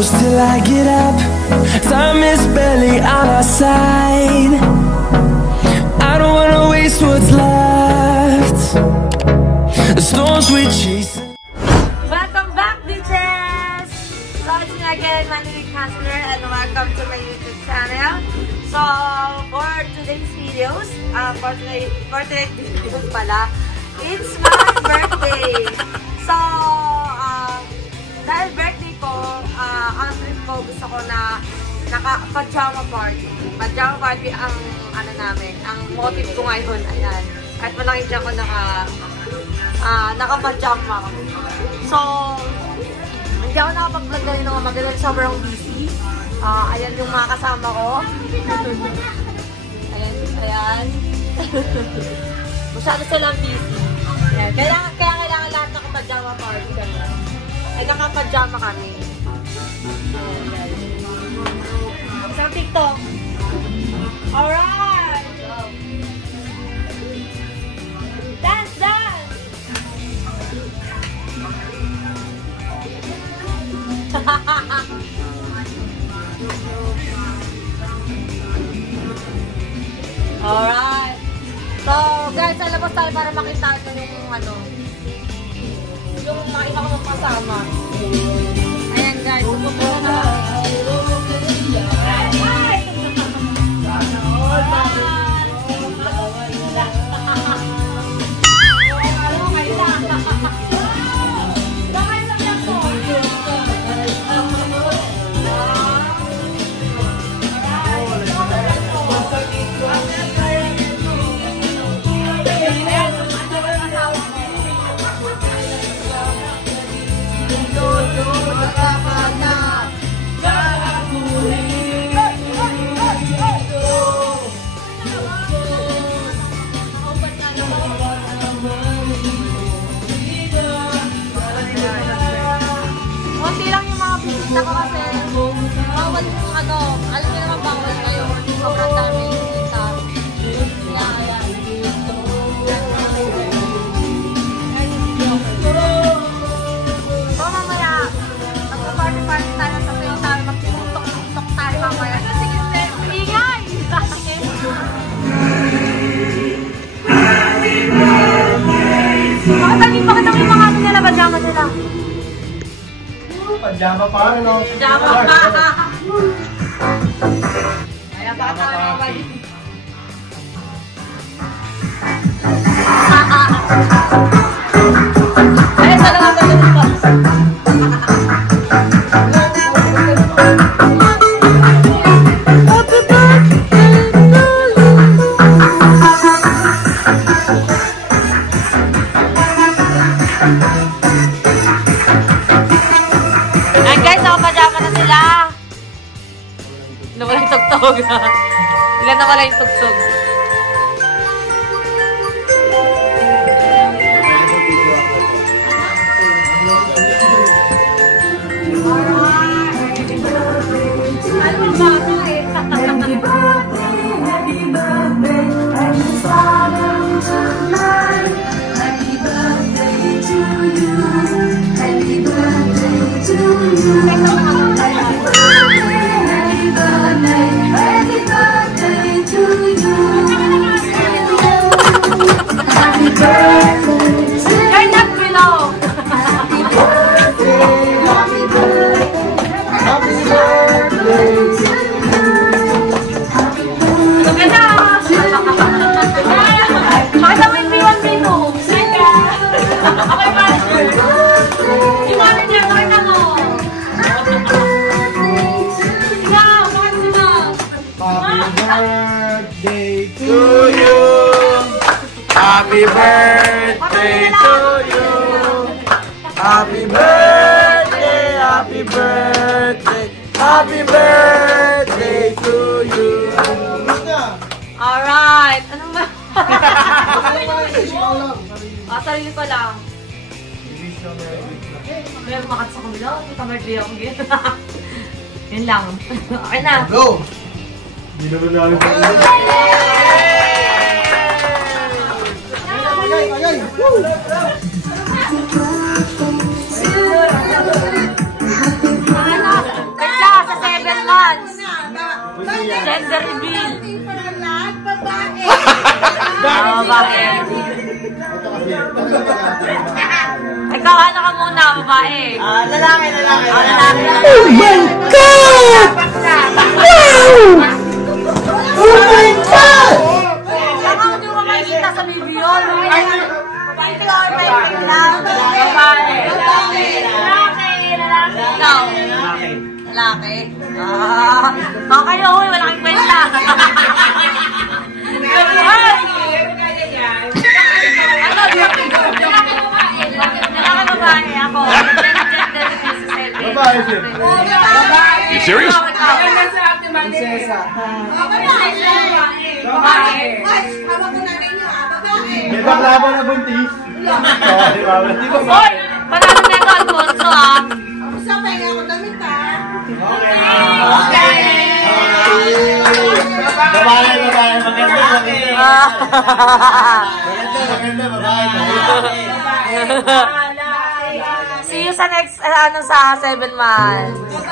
close till I get up. Time is barely on our side. I don't wanna waste what's left. The storms we chase. Welcome back, bitches! So it's me again, Manny Counselor, and welcome to my YouTube channel. So for today's videos, for today's videos pala, it's my birthday. So dahil birthday ko, ang trip ko, gusto ko na naka-pajama party. Pajama party ang ano namin, ang motive ko ngayon. Ayan. At malaki ko naka-pajama. So, hindi ako nakapag-vlog ngayon ng magalang, sobrang busy. Ayan yung mga kasama ko. Ayan. Masyado silang busy. Ayan. Kaya kailangan lahat naka-pajama party kami. Ay, naka-pajama kami. Ayan. Sa TikTok. Alright! Dance, dance! Alright! So, guys, alabas tayo para makita nyo yung ano. Yung makita ko ng kasama. Ayan, guys. Pupunta na. Ako kasi, bawal yung ano, alam niyo naman bawal kayo. Sobrang dami yung kita. So mamaya, magpa-party-party tayo sa sayo tayo, mag-tiktok tayo mamaya. Sige, ingay! Bakit ang yung mga ano nila, pajama nila? Pajama pa, ano? Pajama pa! Kaya baka naman balik. Ay, sana nga ba yun pa? Nawala yung tugtog. Ilan nawala yung tugtog? Happy birthday to you. Happy birthday, happy birthday, happy birthday to you. Alright. Ano ba? Sarili ko lang. Kaya makat sa kamila. Kita birthday ako ngayon. Yun lang. Okay na. Go! Hindi naman namin pa. babae. Ikaw, ano ka muna, babae? Lalaki. Lalaki. Oh my God! Wow! Oh my God! Baka hindi mo makikita sa video yun. Ito, may lang. Babae. Lalaki. Ikaw. Lalaki. Baka kayo, wala kang kwenta. Ano, lalaki babae ako. Babae siya. You serious? Prinsesa. Babae. May bakla ba na buntis? Di ba ba? Hoy! Panalo na ito, Alfonso, ah. Babae. Maganda, babae. See you sa next, sa 7 months.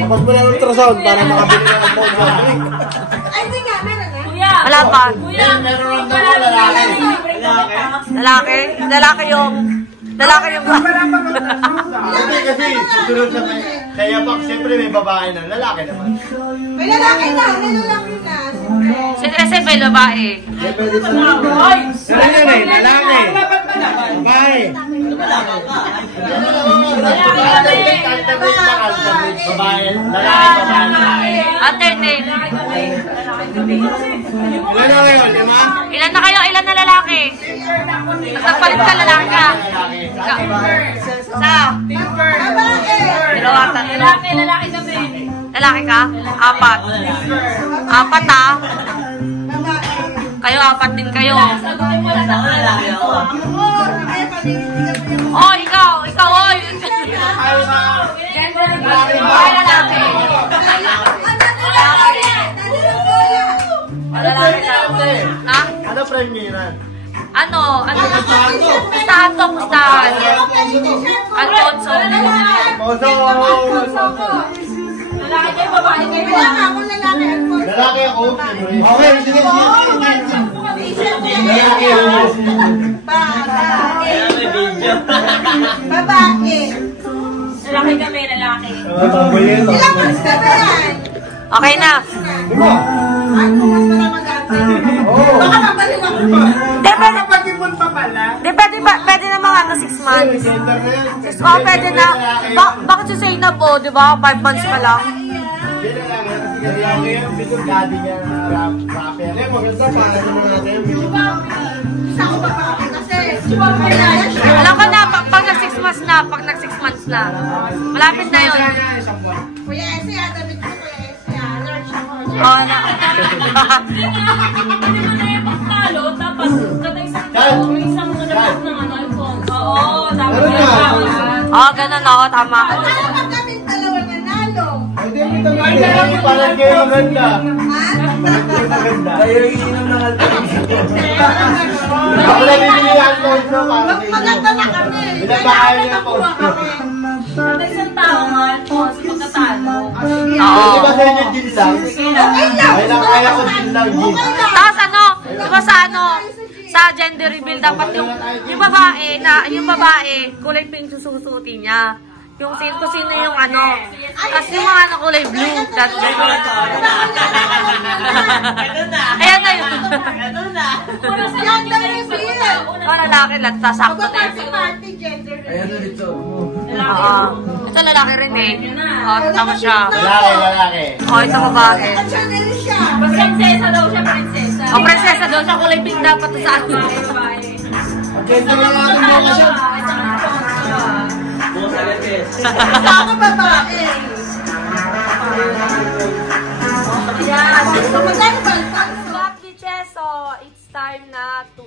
Kapag mo lang ultrasound para makabili ng phone sa click. Wala pa. Meron lang daw lalaki. Lalaki yung Hindi kasi susunod sa kaya pa, siyempre may babae na, lalaki naman. May lalaki na. Kasi may babae. Hindi pwede sa lalaki. Lalaki. Babae. Babae. Lalaki. Alternate. Ilan na ngayon? 5? Ilan na kayo? Ilan na lalaki? Nagpalit ka lalaki ka. Sa? Dalawa. Lalaki kami. Lalaki ka? 4. 4 ah. Kayo 4 din kayo. Oh, ikaw, oy. Lalaki. Ha? Ano friend niyo yun? Ano? Pustahan. Alfonso. Lalaki ako. Okay, sige. Lalaki ako. Babae. Lalaki kami, lalaki. Ilang months na ba yan? Okay na. Ano mas maramagante? Baka mabalik ako pa. Pwede naman 6 months. Oh, pwede na. Bakit si Zainab po, di ba? 5 months pa lang. Lalaki yan, bitong daddy niya na rapper. Maganda, para naman natin. Isa ako babae kasi. Alam ko na, pag nag 6 months na. Malapit na yun. Kuya Ese, damit ko Kuya Ese. Large ako. Oo na. Oo, ganun ako. Tama ka. Ano pag kami dalawa nanalo? Hindi, parang kayo maganda. Ha? Kayo iinom ng alcohol. Ako na bibili ng alcohol para sa Maganda na kami. Binabahay niya po. Isang tao nga, Alfonso, pagkatalo. Di ba sa inyo gin lang? Ay lang, kaya ko gin lang gin. Tapos di ba sa gender reveal, dapat yung babae, kulay pink sususutin niya. Yung sino yung kasi yung mga kulay blue. Ayan na yun. Gender reveal. O, lalaki lang, sasakto na yun. Party gender reveal. Ito lalaki rin eh. O, tama siya. Lalaki. O, ito babae. Gender siya. Prinsesa daw siya, prinsesa. O, prinsesa daw siya, kulay pink dapat sa akin. Ganda lang natin mo kasi. Ako babae. So, magkano ba? Swap bitches, so it's time na to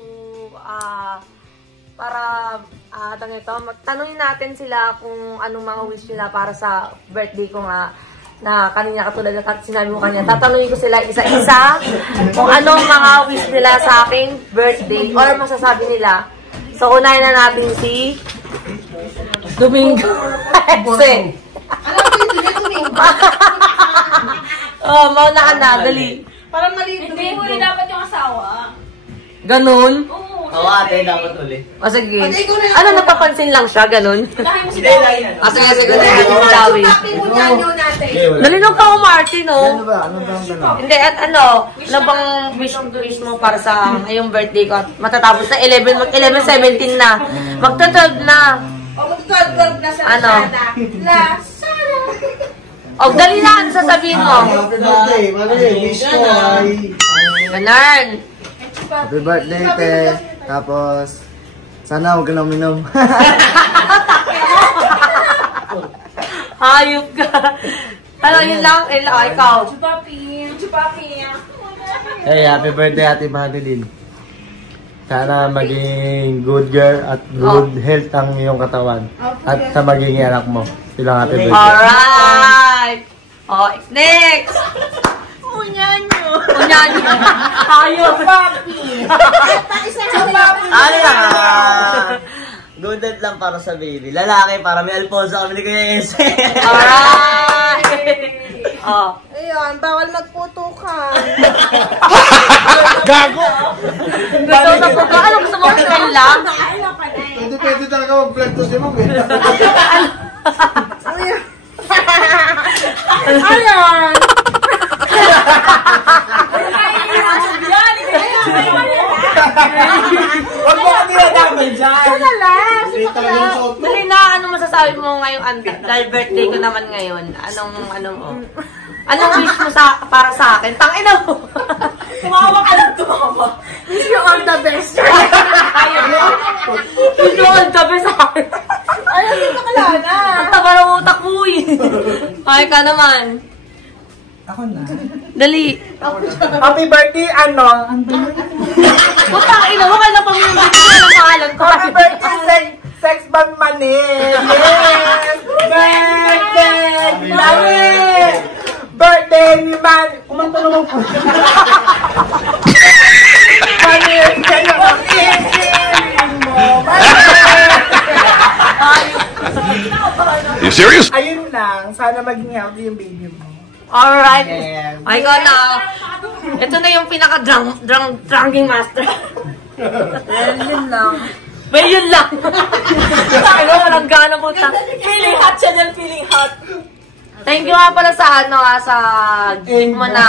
tanungin natin sila kung anong mga wish nila para sa birthday ko nga na kanina katulad na sinabi mo kanya. Tatanungin ko sila isa-isa kung anong mga wish nila sa aking birthday or masasabi nila. So unahin na natin si Domingo. Alam ko yung Domingo. Oh, mauna ka na, dali. Parang mali. Hindi, huli dapat yung asawa. Ganun? Oo. Oo, ate, dapat uli. O sige. Pati ikaw na lang. Ano, napapansin lang siya, ganun? Dahil mo si Hindi, Dawa. lagi na. Sige, sige na yung sabi. Papi mo niya nyo natin. Nalilong ka ko, Martin, oh. Ano ba? Ano ba ang gano'n? Hindi, at ano bang wish mo para sa ngayong birthday ko? At matatapos na 11-17 na. Magta-12 na. O mag-12 na sa Ano? Lazada. O, dali na, ano sasabihin mo? Happy birthday! Mali, wish ko ay... Ganun. Happy birthday, te! Tapos, sana huwag ka na uminom. Hayop ka. Ano, yun lang? Ikaw. Chupapi. Hey, happy birthday, Ate Madeline. Sana maging good girl at good health ang iyong katawan. At sa magiging anak mo. Silang happy birthday. Alright. O, next. Unyanyo. Hayop. Ano lang, good night lang para sa baby. Lalaki, para may Alfonso kami ni Kuya Ese. Alright. Oh. Ayun, bawal magputukan. Gago! Gusto na po ba? Ano gusto mo? Kain lang? Pwede talaga mag-vlog to si Mom eh. Ayan. Huwag mo kami nadamay dyan. Hindi talaga yung suot mo. Dali na, ano masasabi mo ngayong dahil birthday ko naman ngayon? Anong wish mo para sa akin? Tangina mo! Tumawa ka lang, tumawa. Wish you all the best. Wish you all the best sa akin. Ay, hindi ka kalana. Ang taba ng utak mo eh. Ay ka naman. Ako na. Dali. Happy birthday, ano? Putang ina mo, kailan pa mo yung birthday ng pangalan ko? Happy birthday, Sex Bomb Manil! Yes! Birthday! Manil! Birthday ni Man! Kumanta naman po. Manil! Kaya mag-iisip mo! You serious? Ayun lang, sana maging healthy yung baby mo. Alright. Yes. Ay ko na. Ito na yung pinaka-drunking master. Yun lang. May yun lang. Ano, walang gana po. Feeling hot siya dyan, feeling hot. Thank you nga pala sa sa gig mo na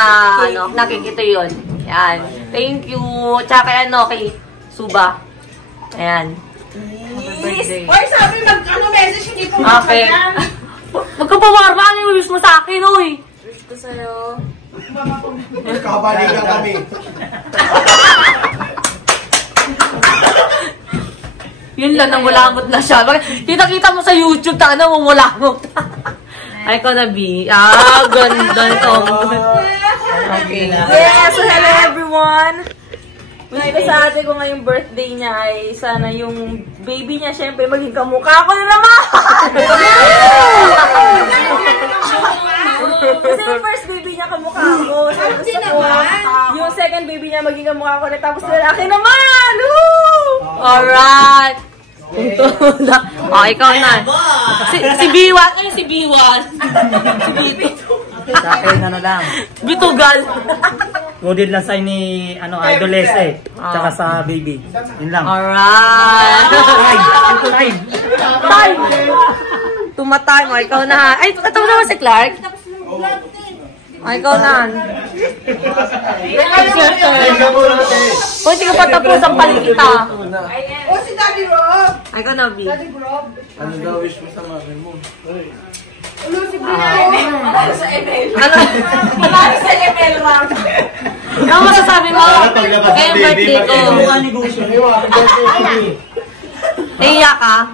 nakikita yun. Yan. Thank you. Tsaka kay kay Suba. Ayan. Birthday. Oy, sabi message hindi po Okay. Magkapawarma, ano yung wish mo sa akin, oy? Wish ko sa'yo. Kabalikan kami. Yun lang, nangulangot na siya. Kita-kita mo sa YouTube, taka na, nangulangot. Ay ko na, B. Ganda ito. Okay. Yeah, so hello everyone! Wish ko sa ate ko ngayong birthday niya ay sana yung baby niya syempre maging kamukha ko na naman! Kasi yung first baby niya kamukha ko. So gusto ko yung second baby niya maging kamukha ko na tapos lalaki naman! Woo! Alright. Oh, ikaw na. Si B1. Ano si B1? Si B2. Sa akin, ano lang. Bitugal. Gooded lang sa'yo ni, Idol S tsaka sa baby. Yun lang. Alright. Time. Tumatay mo. Ikaw na. Ay, ito naman si Clark. Ay, ikaw na. It's your turn. Kung hindi ka pa tapos ang palikita. Oh, si Daddy Rob! Ay, ikaw na, B. Daddy Rob! Ano daw wish mo sa mami mo? Ano si Brian? Ano sa ML? Ano? Ano sa ML, Rob? Ano masasabi mo? Ngayong birthday ko. Naiiyak ka?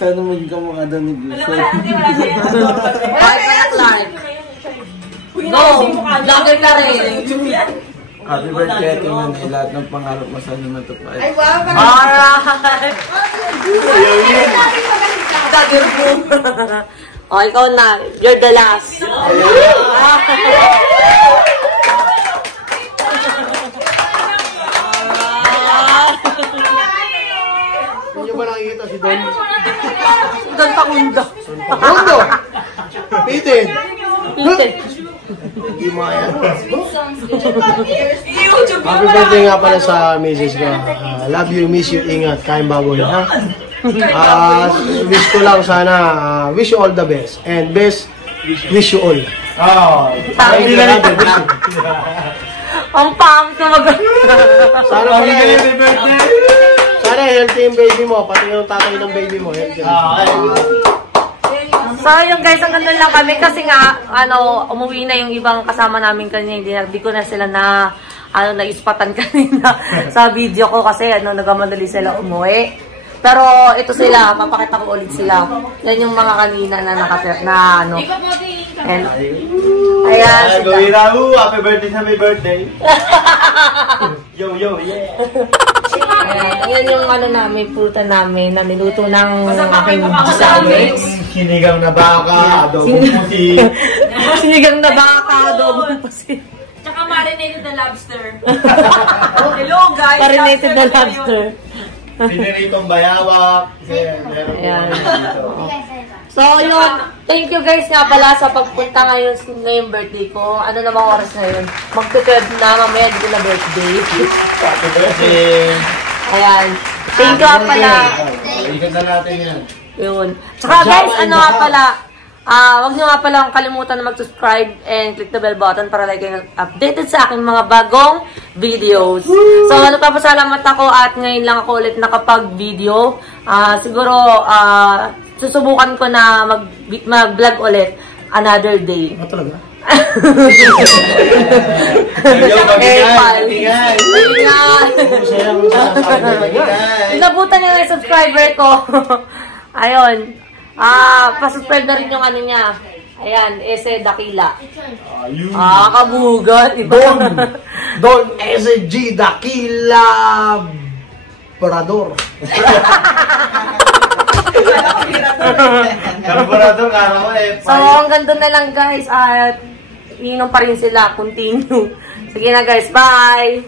Sana maging kamukha daw ni Gusto. Ay, ikaw na, Clark. Go! Vlogger ka rin. Happy birthday, Ate Manay. Lahat ng pangarap mo sana matupad. Ay, wow! Alright! Dagger po. O, ikaw na. You're the last. Hindi ba nakikita si Don? Doon pa kundo. Rondo! Pitin! Pitin. Hindi mo kaya. Happy birthday nga pala sa misis ko. Love you, miss you, ingat. Kain baboy, ha? Wish ko lang sana, wish you all the best. And best, wish you all. Oh, Thank you, natin. Ang pangit na Sana pala, sana healthy yung baby mo, pati yung tatay ng baby mo. Healthy. So, yung guys, ang ganda lang kami kasi nga, umuwi na yung ibang kasama namin kanina. Hindi ko na sila naispatan kanina sa video ko kasi, nagamadali sila umuwi. Pero, ito sila, papakita ko ulit sila. Yan yung mga kanina na And, ayan sila. Gawin na mo, happy birthday sa may birthday. Yo, yeah. Ayan yung namin, pulutan namin, na niluto ng aking salads. Sinigang na baka, adobong puti. Sinigang na baka, adobong puti. Tsaka marinated na lobster. Hello guys! Marinated na lobster. Piniritong bayawak. Ayan. So, yun. Thank you guys nga pala sa pagpunta ngayong birthday ko. Ano namang oras na yun? Mag-12 na, mamaya di ko na birthday. Happy birthday. Ayan. Thank you nga pala. Ikot na natin yan. Yun. Tsaka guys, nga pala, wag nyo nga pala kalimutan na mag-subscribe and click the bell button para like kayo updated sa aking mga bagong videos. So, nagpapasalamat ako at ngayon lang ako ulit nakapag-video. Siguro, susubukan ko na mag-vlog ulit another day. Talaga? Inabutan niya yung subscriber ko. Ayun. Pa-subscribe na rin yung niya. Ayan, Ese Dakila. Kabugat. Don SG Dakila Parador. Karburador ka mo So, hanggang doon na lang guys. At inom pa rin sila. Continue. Sige na guys. Bye!